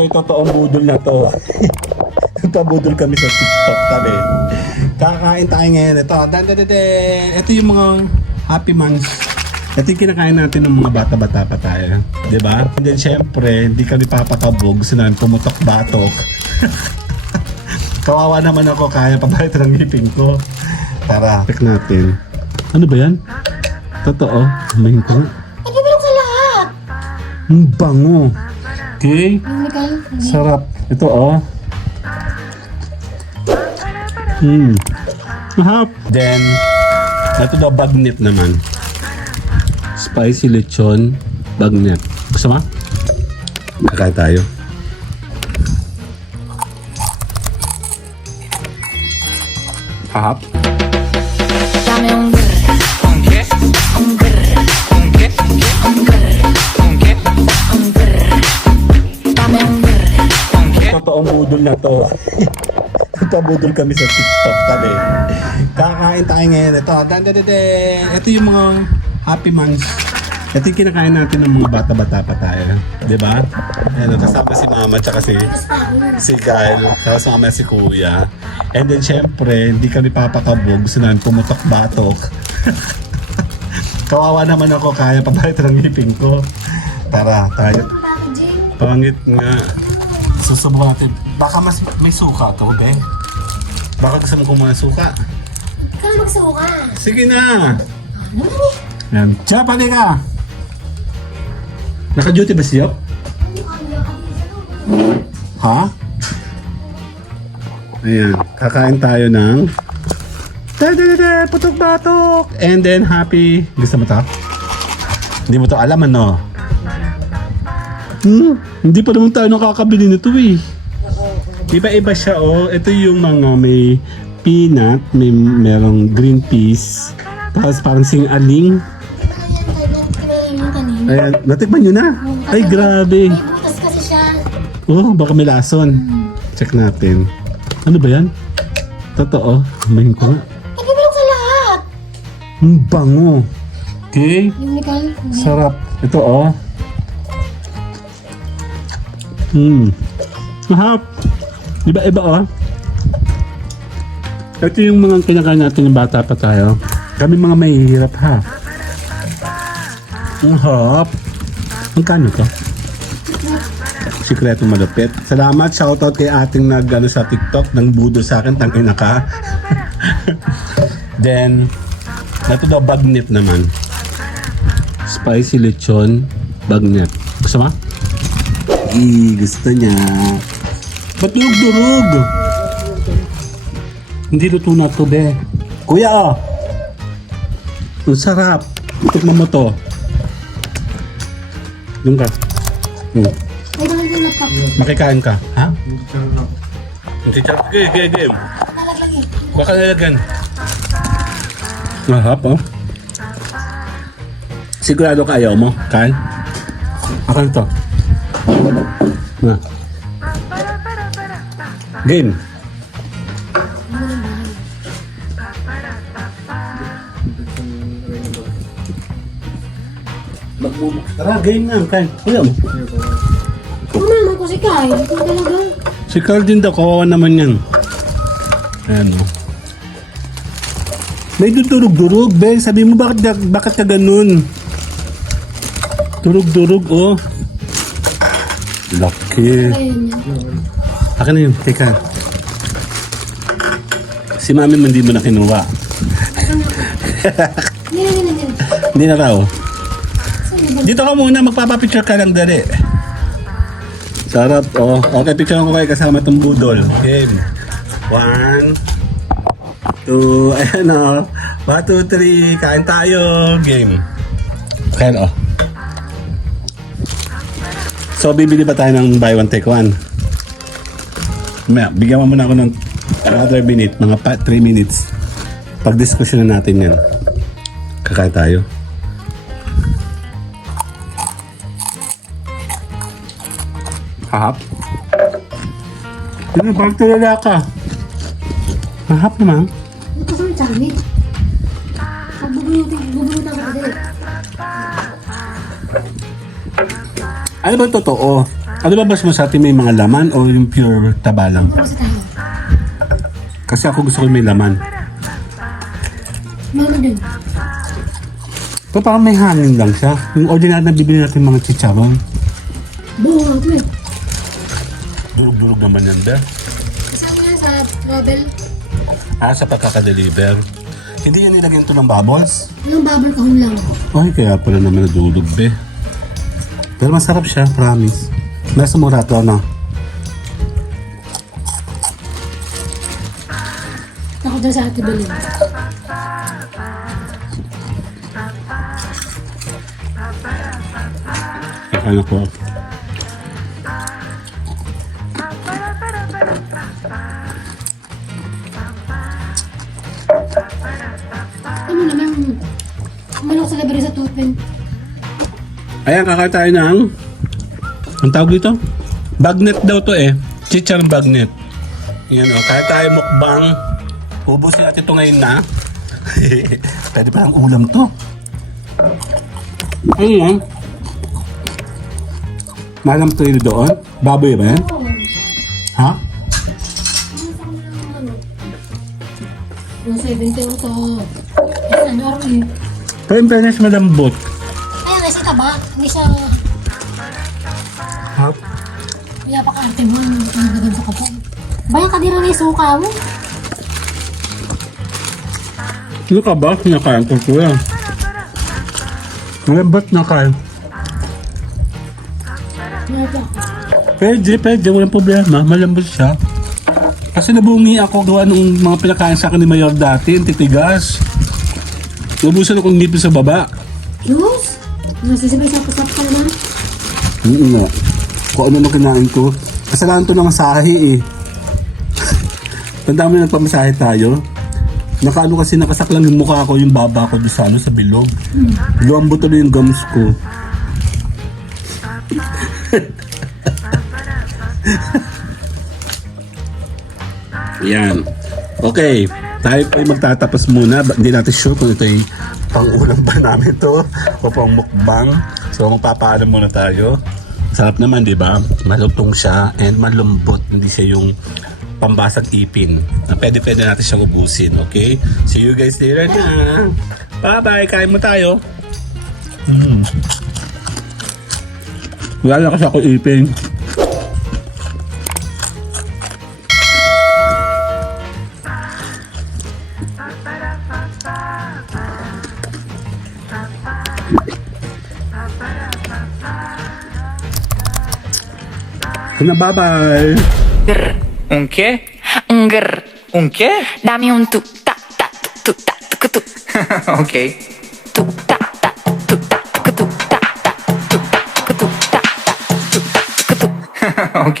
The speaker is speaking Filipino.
Ito yung totoong budol na to. Pabudol kami sa TikTok kami. Kakain tayo ngayon. Ito, ito yung mga Happy Months. Ito yung kinakain natin ng mga bata-bata pa tayo. Diba? And then syempre, hindi kami papakabog. Gusto namin pumutok batok. Kawawa naman ako, kaya pa ba ito ng ngipin ko? Tara, check natin. Ano ba yan? Totoo? Mahin ko. Nagbibilog sa lahat. Ang bango. Okay? Mikael, Sarap. Ito Mahap. Then, ito daw bagnet naman. Spicy lechon bagnet. Gusto mo? Kakain tayo. Mahap. dame un ¿Con qué? ¿Con qué? ¿Con qué? ¿Con qué? dame un ¿Con qué? Totoong budol na to. Pabudol kami sa TikTok kami. Kakain tayo ngayon. Ito yung mga Happy Months. Ito yung kinakain natin ng mga bata-bata pa tayo. Diba? Ayan, kasama si mama tsaka si Kyle. Kasama si kuya. And then syempre, hindi kami papakabog. Gusto namin pumutok batok. Kawawa naman ako, kaya pa ba ito ng ngipin ko? Tara, tayo. Bakit, Jane? Pangit nga. Susubukan natin. Baka mas may suka to, be. Baka gusto mo kumuha ng suka. Ikaw na magsuka. Sige na. Ano naman eh? Yan. Tsaka pati ka. Naka-duty ba siya? Ha? Ayan. Kakain tayo ng putok batok. And then happy. Gusto mo to? Hindi mo to alam ano? Hindi pa naman tayo nakakabili nito eh. Iba-iba siya Ito yung mga may peanut, merong green peas, tapos parang sing-aling. Yung kanina. Ayan, natikman nyo na? Ay, grabe. May butas kasi siya. Oh, baka may lason. Check natin. Ano ba yan? Totoo. Mahin ko nga. Nagbibilog sa lahat. Ang bango. Okay? Yung Mikael, Sarap. Ito Mahap. Iba-iba Ito yung mga kinakain natin ng bata pa tayo. Kami mga mahihirap ha. Ang hap. Magkano to? Sikretong malupit. Salamat. Shoutout kay ating sa TikTok. Nang budo sa akin. Tangina ka. Then, ito daw bagnet naman. Spicy lechon bagnet. Gusto mo? Gusto niya. Ba't durug-durug? Hindi luto na to, be. Kuya, ang sarap. Tikman mo to. Doon ka. Ay, bakit yung laptop? Makikain ka. Ha? Game. Nalaglag eh. Baka nalagyan. Mahap, Sigurado ka ayaw mo, Kain? Akan to. Na. Game. Tara, game na. Kain. Ayaw mo. Ano naman ko si Kyle? Ito talaga. Si Carl din daw, kawawa naman yan. Ayan May durug-durug, Ben. Sabi mo, bakit ka ganun? Durug-durug, Laki. Ayun yan. Akin na yun, teka. Si mami mo hindi mo na kinuha. Hindi. Hindi na raw. Dito ka muna, magpapapicture ka lang dali. Sarap, Okay, picture ko kayo kasama itong budol. Game. 1, 2, ayan 1, 2, 3, kain tayo. Game. Kain So, bibili pa tayo ng buy one, take one. Bigyan mo muna ako ng another minute, mga 3 minutes. Pag-discussion na natin yan. Kakain tayo. Hahap? Bakit tulala ka? Hahap naman. Ito kasi yung dami. Bubulutan ka kasi. Ano ba totoo? Ano ba mas masati, may mga laman o yung pure taba lang? Kasi tayo. Kasi ako gusto ko yung may laman. Mama din. Pero parang may hangin lang siya. Yung ordinary na bibili natin mga chicharon. Buo nga ito eh. Durog-durog naman yan, be. Kasi ako yan sa travel. Sa pagkakadeliver. Hindi yan nilagyan to ng bubbles? Yung bubble kahon lang. Ay, kaya pala naman nadulog, be. Pero masarap siya, promise. Nasa murato na. Ako dyan sa Ate Belen. Ano ko? Ano naman, manok sa libre sa tupin. Ayan, kakain tayo ng... Ang tawag dito? Bagnet daw to eh. Chicharon bagnet. Yan o, kaya tayo mukbang. Ubusin natin ito ngayon na. Pwede palang ulam to. Ano yan? Malam to yun doon? Baboy ba yan? Oo. Ha? Yung 70 to. Yes, ano eh. Pero in fairness, malambot. Ayan, nasa taba. Hindi siya, Ha? kaya pa kaarte mo. Nagdagan sa kapag. Bayan ka din na yung suka mo. Ano ka ba? Nakain ko ko yan. Malambot na kain. Napa. Pwede, walang problema. Malambot siya. Kasi nabungi ako gawa nung mga pinakain sa akin ni Mayor dati, ang titigas. Nabusan akong ngipin sa baba. Diyos! Nasisibay sa pusap ka naman. Nga. Kung ano na kinain ko. Kasalanan to ng sahi eh. Tanda mo na nagpamasahe tayo. Nakaano kasi nakasaklang yung mukha ko, yung baba ko doon sa, sa bilog. Luwang buto na yung gums ko. Yan. Okay. Tayo po ay magtatapos muna. Hindi natin sure kung ito ay pang-ulam ba namin to o pang mukbang. So magpapaalam muna tayo. Sarap naman, di ba? Malutong siya and malambot. Hindi siya yung pambasag ipin. Pwede natin siyang ubusin. Okay? See you guys later na. Bye-bye. Kain mo tayo. Wala na kasi ako ipin. Bye-bye. Grr, un qué? Un grr, un qué? Dame un tu ta ta tu ta tu tu. Ok. Tu ta ta tu ta tu ta ta tu ta tu ta ta tu tu. Ok.